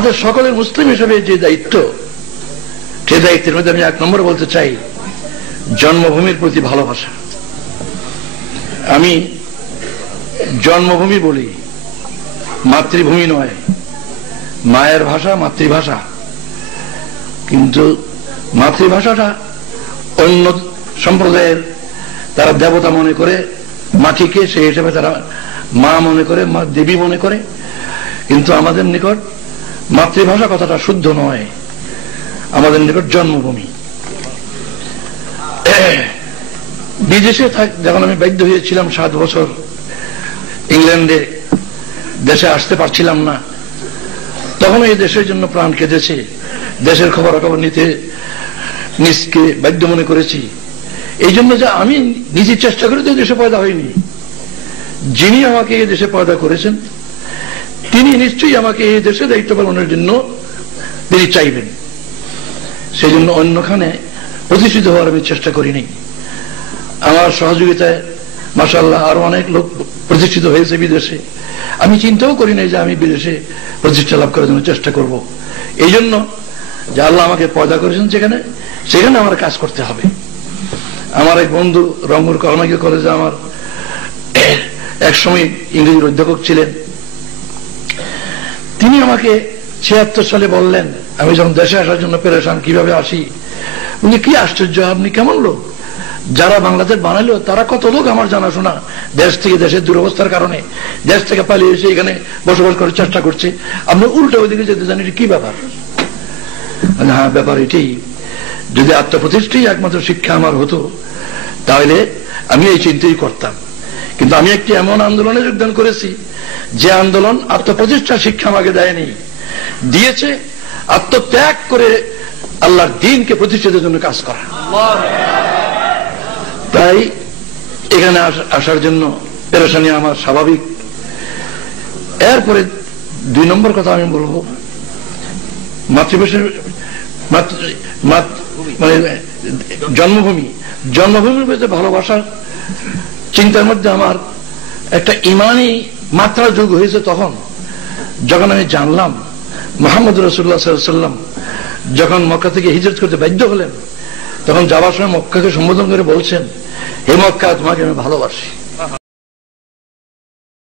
আমাদের সকলের মুসলিম হিসেবে যে দায়িত্ব, সে দায়িত্বের মধ্যে আমি 1 নম্বর বলতে চাই জন্মভূমির প্রতি ভালোবাসা। আমি জন্মভূমি বলি, মাতৃভূমি নয়। মায়ের ভাষা মাতৃভাষা, কিন্তু মাতৃভাষাটা অন্য সম্প্রদায়ের তারা দেবতা মনে করে মাটিকে, সেই হিসেবে তারা মা মনে করে, মা দেবী মনে করে। কিন্তু আমাদের নিকট মাতৃভাষা কথাটা শুদ্ধ নয়, আমাদের নিকট জন্মভূমি। বিদেশে যখন আমি বাধ্য হয়েছিলাম 7 বছর ইংল্যান্ডে, দেশে আসতে পারছিলাম না, তখন এই দেশের জন্য প্রাণ কেঁদেছে, দেশের খবরাখবর নিতে নিজকে বাধ্য মনে করেছি। এই জন্য যে আমি নিজে চেষ্টা করে তো দেশে পয়দা হয়নি, যিনি আমাকে এই দেশে পয়দা করেছেন তিনি নিশ্চয়ই আমাকে এই দেশে দায়িত্ব পালনের জন্য তিনি চাইবেন। সেই জন্য অন্যখানে প্রতিষ্ঠিত হওয়ার আমি চেষ্টা করিনি। আমার সহযোগিতায় মাশাআল্লাহ আরো অনেক লোক প্রতিষ্ঠিত হয়েছে বিদেশে। আমি চিন্তাও করি নাই যে আমি বিদেশে প্রতিষ্ঠা লাভ করার জন্য চেষ্টা করব। এই জন্য যে আল্লাহ আমাকে পয়দা করেছেন যেখানে, সেখানে আমার কাজ করতে হবে। আমার এক বন্ধু রংপুর কর্মী কলেজে আমার একসময় ইংরেজির অধ্যাপক ছিলেন, তিনি আমাকে 76 সালে বললেন, আমি যখন দেশে আসার জন্য পেরেশান কিভাবে আসি, উনি কি আশ্চর্য, আপনি কেমন লোক, যারা বাংলাদেশ বানাইলো তারা কত লোক আমার জানাশোনা দেশ থেকে, দেশের দুরবস্থার কারণে দেশ থেকে পালিয়ে এসে এখানে বসবাস করার চেষ্টা করছে, আপনি উল্টো ওইদিকে যেতে জানেন, কি ব্যাপার? হ্যাঁ, ব্যাপার এটাই, যদি আত্মপ্রতিষ্ঠাই একমাত্র শিক্ষা আমার হতো তাহলে আমি এই চিন্তাই করতাম। কিন্তু আমি একটি এমন আন্দোলনে যোগদান করেছি যে আন্দোলন আত্মপ্রতিষ্ঠা শিক্ষা আমাকে দেয়নি, দিয়েছে আত্মত্যাগ করে আল্লাহর দ্বীনকে প্রতিষ্ঠার জন্য কাজ করা। তাই এখানে আসার জন্য পেরেশানি আমার স্বাভাবিক। এরপরে 2 নম্বর কথা আমি বলবো, মাতৃভাষার মানে জন্মভূমি, জন্মভূমির প্রতি ভালোবাসার চিন্তার মধ্যে আমার একটা ইমানি মাত্রা যোগ হয়েছে তখন যখন আমি জানলাম মুহাম্মদ রাসূলুল্লাহ সাল্লাল্লাহু আলাইহি ওয়াসাল্লাম যখন মক্কা থেকে হিজরত করতে বাধ্য হলেন, তখন যাওয়ার সময় মক্কাকে সম্বোধন করে বলছেন, হে মক্কা, তোমাকে আমি ভালোবাসি।